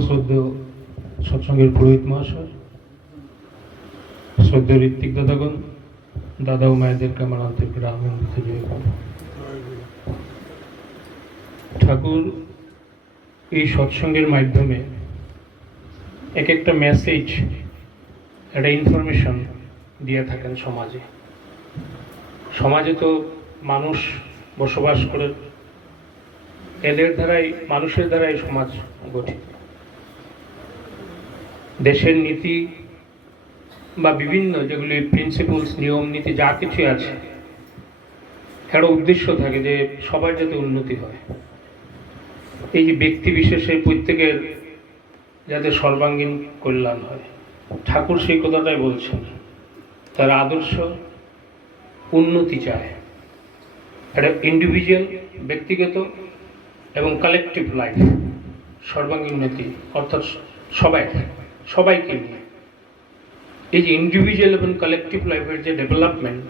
পরম শ্রদ্ধ সৎসঙ্গের পুরোহিত মহাশয় শ্রদ্ধ ঋত্বিক দাদাগণ, দাদা ও মায়েদেরকে আমার আন্তরিক জয় ঠাকুর, এই সৎসঙ্গের মাধ্যমে এক একটা মেসেজ একটা ইনফরমেশন দিয়ে থাকেন সমাজে। সমাজে তো মানুষ বসবাস করে, এদের দ্বারাই, মানুষের দ্বারাই সমাজ গঠিত। দেশের নীতি বা বিভিন্ন যেগুলি প্রিন্সিপালস নিয়ম, নীতি, যা কিছু আছে একটা উদ্দেশ্য থাকে যে সবার যাতে উন্নতি হয়। এই যে ব্যক্তি বিশেষে প্রত্যেকের যাতে সর্বাঙ্গীন কল্যাণ হয়। ঠাকুর সেই কথাটাই বলছেন, তার আদর্শ উন্নতি চায়। একটা ইন্ডিভিজুয়াল ব্যক্তিগত এবং কালেকটিভ লাইফ সর্বাঙ্গীন উন্নতি, অর্থাৎ সবাই সবাইকে নিয়ে। এই যে ইন্ডিভিজুয়াল এবং কালেকটিভ লাইফের যে ডেভেলপমেন্ট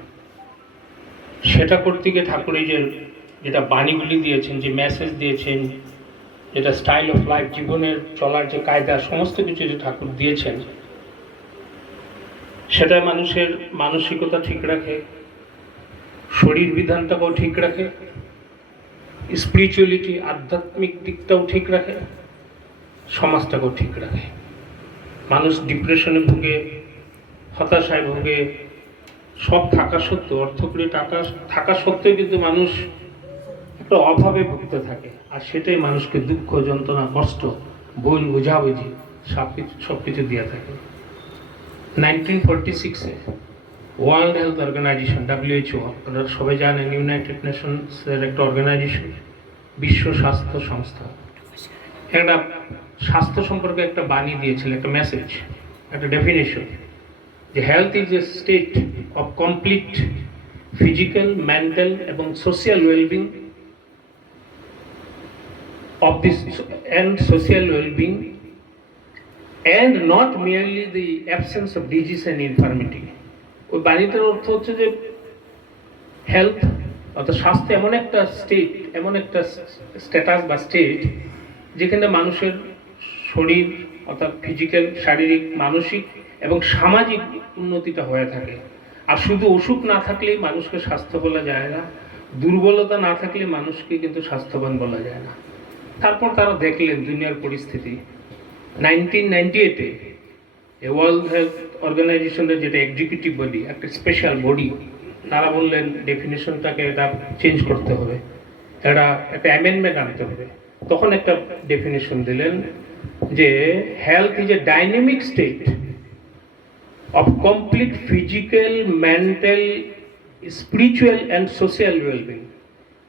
সেটা করতে গিয়ে ঠাকুর যে যেটা বাণীগুলি দিয়েছেন, যে মেসেজ দিয়েছেন, যেটা স্টাইল অফ লাইফ জীবনের চলার যে কায়দা, সমস্ত কিছু যে ঠাকুর দিয়েছেন, সেটা মানুষের মানসিকতা ঠিক রাখে, শরীর বিধানটাকেও ঠিক রাখে স্পিরিচুয়ালিটি আধ্যাত্মিক দিকটাও ঠিক রাখে, সমাজটাকেও ঠিক রাখে। মানুষ ডিপ্রেশনে ভুগে, হতাশায় ভুগে, সব থাকা সত্ত্বেও, অর্থ করে টাকা, থাকা সত্ত্বেও কিন্তু মানুষ একটা অভাবে ভুগতে থাকে। আর সেটাই মানুষকে দুঃখ, যন্ত্রণা, কষ্ট বোন বোঝাবুঝি সব কিছু সব কিছু দিয়ে থাকে। নাইনটিন ফোরটি সিক্সে ওয়ার্ল্ড হেলথ অর্গানাইজেশন ডাব্লিউএইচও আপনারা সবাই জানেন ইউনাইটেড নেশনসের একটা অর্গানাইজেশন বিশ্ব স্বাস্থ্য সংস্থা। একটা স্বাস্থ্য সম্পর্কে একটা বাণী দিয়েছিল, একটা মেসেজ একটা ডেফিনেশন যে health is a state of complete physical mental এবং social wellbeing of this and social well-being and not merely the of of disease and infirmity. ওই বাণীটার অর্থ হচ্ছে যে হেলথ অর্থাৎ স্বাস্থ্য এমন একটা স্টেট এমন একটা স্ট্যাটাস বা স্টেট যেখানে মানুষের শরীর অর্থাৎ ফিজিক্যাল শারীরিক, মানসিক এবং সামাজিক উন্নতিটা হয়ে থাকে। আর শুধু অসুখ না থাকলেই মানুষকে স্বাস্থ্য বলা যায় না, দুর্বলতা না থাকলে মানুষকে কিন্তু স্বাস্থ্যবান বলা যায় না। তারপর তারা দেখলেন দুনিয়ার পরিস্থিতি। নাইনটিন নাইনটি এইটে ওয়ার্ল্ড হেলথ অর্গানাইজেশনের যেটা এক্সিকিউটিভ বডি একটা স্পেশাল বডি তারা বললেন ডেফিনেশনটাকে এটা চেঞ্জ করতে হবে। এটা একটা অ্যামেন্ডমেন্ট আনতে হবে। তখন একটা ডেফিনেশন দিলেন যে health is a dynamic state of complete physical mental spiritual and social wellbeing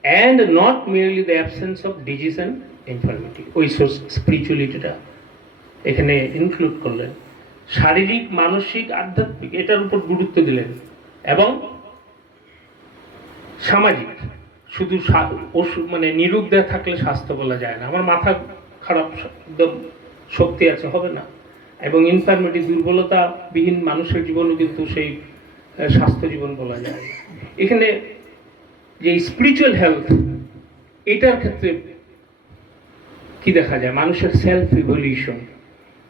and not merely the absence of disease and infirmity ওই স্পিরিচুয়ালিটিটা এখানে ইনক্লুড করলেন। শারীরিক, মানসিক, আধ্যাত্মিক, এটার উপর গুরুত্ব দিলেন এবং সামাজিক। শুধু মানে নিরোগ দেয়া থাকলে স্বাস্থ্য বলা যায় না। আমার মাথা খারাপ একদম শক্তি আছে, হবে না। এবং ইনফার্মিটি দুর্বলতাবিহীন মানুষের জীবনও কিন্তু সেই স্বাস্থ্য জীবন বলা যায়। এখানে যে স্পিরিচুয়াল হেলথ এটার ক্ষেত্রে কি দেখা যায়? মানুষের সেলফ ইভলিউশন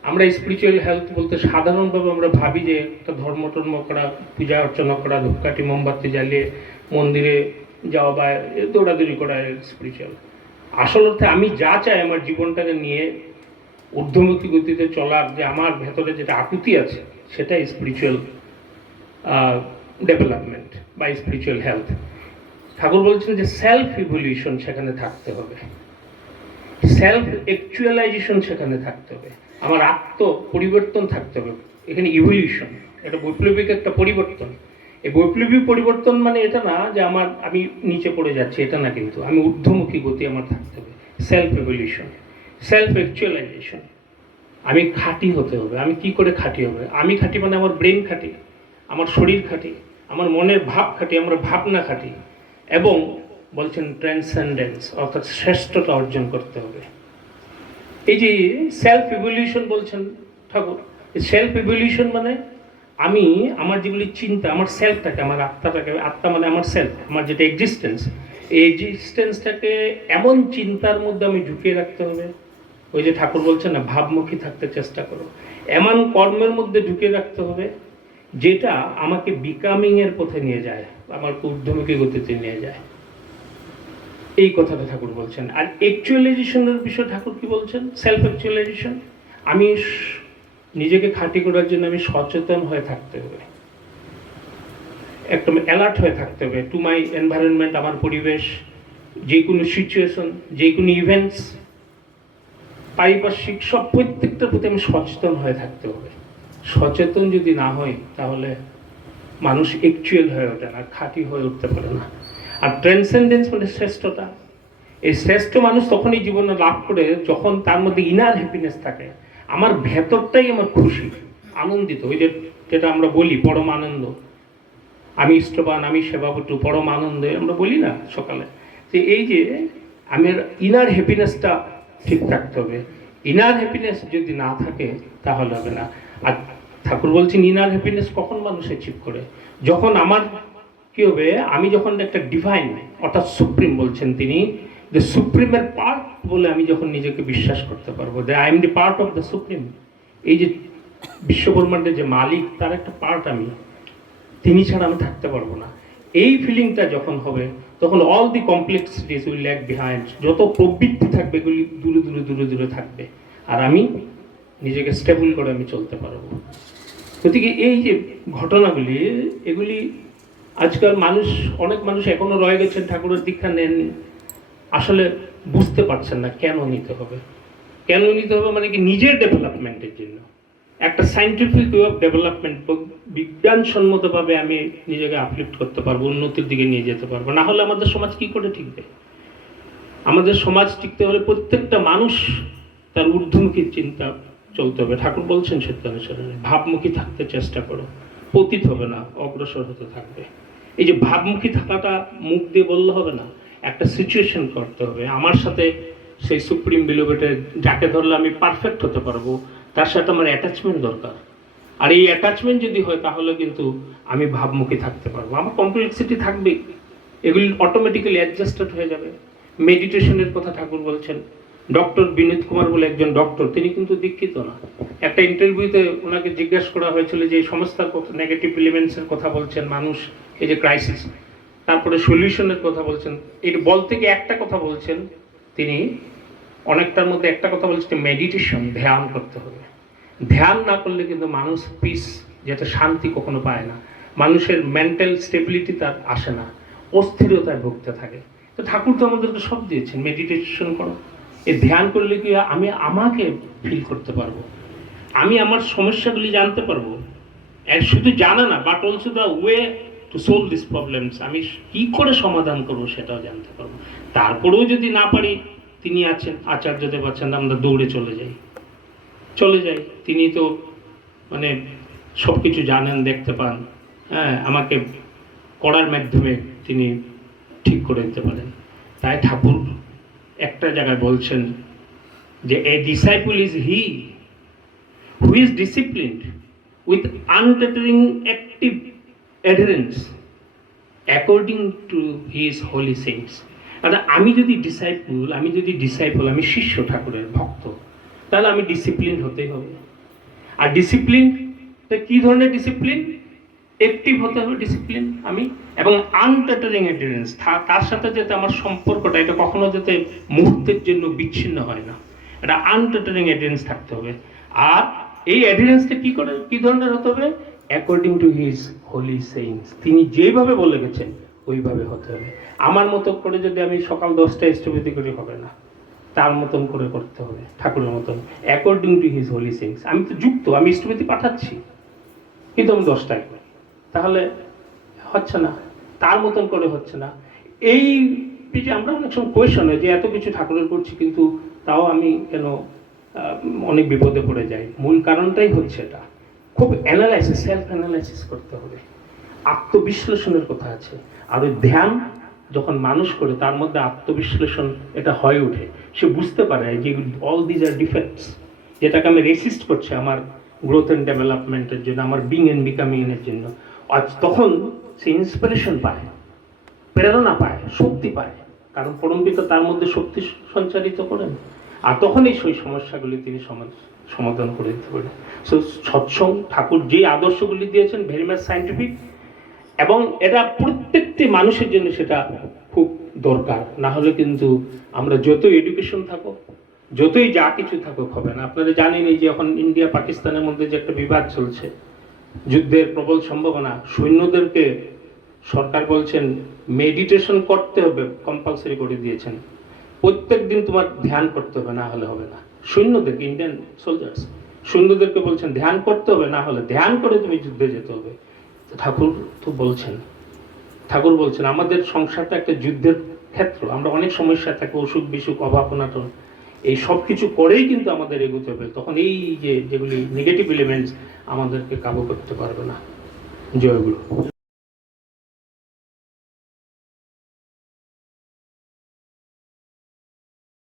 আমরা স্পিরিচুয়াল হেলথ বলতে সাধারণভাবে আমরা ভাবি যে একটা ধর্ম টর্ম করা, পূজা অর্চনা করা, ধূপকাঠি, মোমবাতি জ্বালিয়ে মন্দিরে যাওয়া বা দৌড়াদৌড়ি করা স্পিরিচুয়াল আসল অর্থে আমি যা চাই আমার জীবনটাকে নিয়ে ঊর্ধ্বমুখী গতিতে চলার যে আমার ভেতরে যেটা আকুতি আছে, সেটা স্পিরিচুয়াল ডেভেলপমেন্ট বা স্পিরিচুয়াল হেলথ ঠাকুর বলছেন যে সেলফ ইভলিউশন সেখানে থাকতে হবে। সেলফ অ্যাকচুয়ালাইজেশন সেখানে থাকতে হবে। আমার আত্ম পরিবর্তন থাকতে হবে। এখানে ইভলিউশন এটা বৈপ্লবিক একটা পরিবর্তন। এই বৈপ্লবিক পরিবর্তন মানে এটা না যে আমার, আমি নিচে পড়ে যাচ্ছি, এটা না কিন্তু। আমি ঊর্ধ্বমুখী গতি আমার থাকতে হবে। সেলফ এভলিউশন সেলফ অ্যাকচুয়ালাইজেশন আমি খাঁটি হতে হবে। আমি কি করে খাঁটি হবে? আমি খাঁটি মানে আমার ব্রেন খাঁটি, আমার শরীর খাঁটি, আমার মনের ভাব খাঁটি, আমার ভাবনা খাঁটি এবং বলছেন ট্রান্সেন্ডেন্স অর্থাৎ শ্রেষ্ঠতা অর্জন করতে হবে। এই যে সেলফ ইভলিউশন বলছেন ঠাকুর সেলফ ইভলিউশন মানে আমি আমার যেগুলি চিন্তা, আমার সেলফটাকে আমার আত্মাটাকে, আত্মা মানে আমার সেলফ আমার যেটা এক্সিস্টেন্স এই এক্সিস্টেন্সটাকে এমন চিন্তার মধ্যে আমি ঢুকিয়ে রাখতে হবে। ওই যে ঠাকুর বলছেন না, ভাবমুখী থাকতে চেষ্টা করো। এমন কর্মের মধ্যে ঢুকিয়ে রাখতে হবে, যেটা আমাকে বিকামিং এর পথে নিয়ে যায়, আমার ঊর্ধ্বমুখী গতিতে নিয়ে যায়। এই কথাটা ঠাকুর বলছেন। আর অ্যাকচুয়ালাইজেশনের বিষয়ে ঠাকুর কি বলছেন? সেলফ অ্যাকচুয়ালাইজেশন আমি নিজেকে খাঁটি করার জন্য আমি সচেতন হয়ে থাকতে হবে। একদম অ্যালার্ট হয়ে থাকতে হবে। টু মাই এনভায়রনমেন্ট আমার পরিবেশ, যে কোনো সিচুয়েশন যে কোনো ইভেন্টস পারিপার্শ্বিক সব প্রত্যেকটার প্রতি আমি সচেতন হয়ে থাকতে হবে। সচেতন যদি না হই, তাহলে মানুষ অ্যাকচুয়াল হয়ে ওঠে না খাঁটি হয়ে উঠতে পারে না। আর ট্রান্সেন্ডেন্স মানে শ্রেষ্ঠতা। এই শ্রেষ্ঠ মানুষ তখনই জীবনে লাভ করে যখন তার মধ্যে ইনার হ্যাপিনেস থাকে। আমার ভেতরটাই আমার খুশি, আনন্দিত। ওই যে যেটা আমরা বলি, পরম আনন্দ। আমি ইষ্টবান, আমি সেবাবটু পরম আনন্দে আমরা বলি না সকালে। যে এই যে আমার ইনার হ্যাপিনেসটা ঠিক থাকতে হবে। ইনার হ্যাপিনেস যদি না থাকে, তাহলে হবে না। আর ঠাকুর বলছেন ইনার হ্যাপিনেস কখন মানুষ অ্যাচিভ করে? যখন আমার কি হবে, আমি যখন একটা ডিভাইন অর্থাৎ সুপ্রিম বলছেন তিনি দ্য সুপ্রিমের পার্ট বলে আমি যখন নিজেকে বিশ্বাস করতে পারব the I am the part of the supreme এই যে বিশ্বব্রহ্মাণ্ডের যে মালিক, তার একটা পার্ট আমি। তিনি ছাড়া আমি থাকতে পারব না। এই ফিলিংটা যখন হবে, তখন all the complexities will lack behind যত প্রবৃত্তি থাকবে, এগুলি দূরে দূরে দূরে দূরে থাকবে। আর আমি নিজেকে স্টেবল করে আমি চলতে পারব। গতিকে এই যে ঘটনাগুলি, এগুলি আজকাল মানুষ, অনেক মানুষ এখনও রয়ে গেছেন, ঠাকুরের দীক্ষা নেন আসলে বুঝতে পারছেন না কেন নিতে হবে। কেন নিতে হবে মানে কি নিজের ডেভেলপমেন্টের জন্য। একটা সাইন্টিফিক ওয়ে অফ ডেভেলপমেন্ট বিজ্ঞানসম্মতভাবে আমি নিজেকে আপলিফ্ট করতে পারব, উন্নতির দিকে নিয়ে যেতে পারব। না হলে আমাদের সমাজ কি করে ঠিকবে আমাদের সমাজ টিকতে হলে প্রত্যেকটা মানুষ তার ঊর্ধ্বমুখী চিন্তা চলতে হবে। ঠাকুর বলছেন সত্যানুসরণে ভাবমুখী থাকতে চেষ্টা করো, পতিত হবে না, অগ্রসর হতে থাকবে। এই যে ভাবমুখী থাকাটা মুখ দিয়ে বললে হবে না। একটা সিচুয়েশন করতে হবে। আমার সাথে সেই সুপ্রিম বিলোবেটে যাকে ধরলে আমি পারফেক্ট হতে পারব, তার সাথে আমার অ্যাটাচমেন্ট দরকার। আর এই অ্যাটাচমেন্ট যদি হয়, তাহলে কিন্তু আমি ভাবমুখী থাকতে পারব। আমার কমপ্লেক্সিটি থাকবেই। এগুলি অটোমেটিক্যালি অ্যাডজাস্টেড হয়ে যাবে। মেডিটেশনের কথা ঠাকুর বলছেন। ডক্টর বিনীত কুমার বলে একজন ডক্টর তিনি কিন্তু দীক্ষিত না। একটা ইন্টারভিউতে ওনাকে জিজ্ঞাসা করা হয়েছিল যে, এই কথা নেগেটিভ এলিমেন্টসের কথা বলছেন মানুষ, এই যে ক্রাইসিস তারপরে সলিউশনের কথা বলছেন। এর বল থেকে একটা কথা বলছেন, তিনি অনেকটার মধ্যে একটা কথা বলছেন মেডিটেশন ধ্যান করতে হবে। ধ্যান না করলে কিন্তু মানুষ পিস যেটা শান্তি কখনো পায় না। মানুষের মেন্টাল স্টেবিলিটি তার আসে না, অস্থিরতায় ভুগতে থাকে। তো ঠাকুর তো আমাদেরকে সব দিয়েছেন মেডিটেশন করো। এই ধ্যান করলে কি আমি আমাকে ফিল করতে পারব? আমি আমার সমস্যাগুলি জানতে পারব? শুধু জানা না but also the way to solve this problems আমি কি করে সমাধান করব সেটাও জানতে পারব। তারপরেও যদি না পারি, তিনি আছেন আচার্যদেব আছেন, আমরা দৌড়ে চলে যাই। চলে যাই। তিনি তো মানে সব কিছু জানেন, দেখতে পান। হ্যাঁ আমাকে করার মাধ্যমে তিনি ঠিক করে দিতে পারেন। তাই ঠাকুর একটা জায়গায় বলছেন যে a disciple is he who is disciplined with untiring active adherence according to his holy saints অর্থাৎ আমি যদি ডিসাইপল আমি যদি ডিসাইপল আমি শিষ্য ঠাকুরের ভক্ত, তাহলে আমি ডিসিপ্লিন হতেই হবে। আর ডিসিপ্লিন কি ধরনের ডিসিপ্লিন অ্যাক্টিভ হতে হবে ডিসিপ্লিন আমি, এবং আনটাটারিং অ্যাডারেন্স তার সাথে যাতে আমার সম্পর্কটা, এটা কখনো যাতে মুহূর্তের জন্য বিচ্ছিন্ন হয় না। এটা আনটাটারিং অ্যাডারেন্স থাকতে হবে। আর এই অ্যাডারেন্সটা কি করে, কি ধরনের হতে হবে? According to his holy sayings তিনি যেভাবে বলে গেছেন, ওইভাবে হতে হবে। আমার মতো করে যদি আমি সকাল দশটায় স্থবিতি করি, হবে না। তার মতন করে করতে হবে, ঠাকুরের মতন। According to his holy sayings আমি তো যুক্ত, আমি স্থবিতি পাঠাচ্ছি, কিন্তু আমি দশটায় করি। তাহলে হচ্ছে না, তার মতন করে হচ্ছে না। এই যে আমরা অনেক সময় কোয়েশন হয় যে, এত কিছু ঠাকুরের করছি, কিন্তু তাও আমি কেন অনেক বিপদে পড়ে যাই। মূল কারণটাই হচ্ছে এটা। খুব অ্যানালাইসিস সেলফ অ্যানালাইসিস করতে হবে। আত্মবিশ্লেষণের কথা আছে। আর ওই ধ্যান যখন মানুষ করে, তার মধ্যে আত্মবিশ্লেষণ এটা হয়ে ওঠে। সে বুঝতে পারে যে অল দিজ আর ডিফেক্টস যেটাকে আমি রেসিস্ট করছি আমার গ্রোথ অ্যান্ড ডেভেলপমেন্টের জন্য, আমার বিং অ্যান্ড বিকামিং এর জন্য। আজ তখন সে ইন্সপিরেশন পায়, প্রেরণা পায়, শক্তি পায়। কারণ পরমপিতা তার মধ্যে শক্তি সঞ্চারিত করেন। আর তখন এই সেই সমস্যাগুলি তিনি সমাজ- সমাধান করে দিতে পারেন সো সৎসঙ্গ ঠাকুর যে আদর্শগুলি দিয়েছেন ভেরি মাচ সাইন্টিফিক এবং এটা প্রত্যেকটি মানুষের জন্য সেটা খুব দরকার। না হলে কিন্তু আমরা যত এডুকেশন থাকুক, যতই যা কিছু থাকুক হবে না। আপনারা জানেন এই যে এখন ইন্ডিয়া পাকিস্তানের মধ্যে যে একটা বিবাদ চলছে, যুদ্ধের প্রবল সম্ভাবনা, সৈন্যদেরকে সরকার বলছেন মেডিটেশন করতে হবে কম্পালসারি করে দিয়েছেন। প্রত্যেক দিন তোমার ধ্যান করতে হবে, না হলে হবে না। সৈন্যদেরকে ইন্ডিয়ান সোলজার্স সৈন্যদেরকে বলছেন, ধ্যান করতে হবে, না হলে ধ্যান করে তুমি যুদ্ধে যেতে হবে। ঠাকুর তো বলছেন, ঠাকুর বলছেন, আমাদের সংসারটা একটা যুদ্ধের ক্ষেত্র, আমরা অনেক সমস্যা থাকে, অসুখ বিসুখ, অভাব অনাটন, এই সব কিছু করেই কিন্তু আমাদের এগোতে হবে। তখন এই যে, যেগুলি নেগেটিভ এলিমেন্টস আমাদেরকে কাবু করতে পারবে না। জয়গুরু।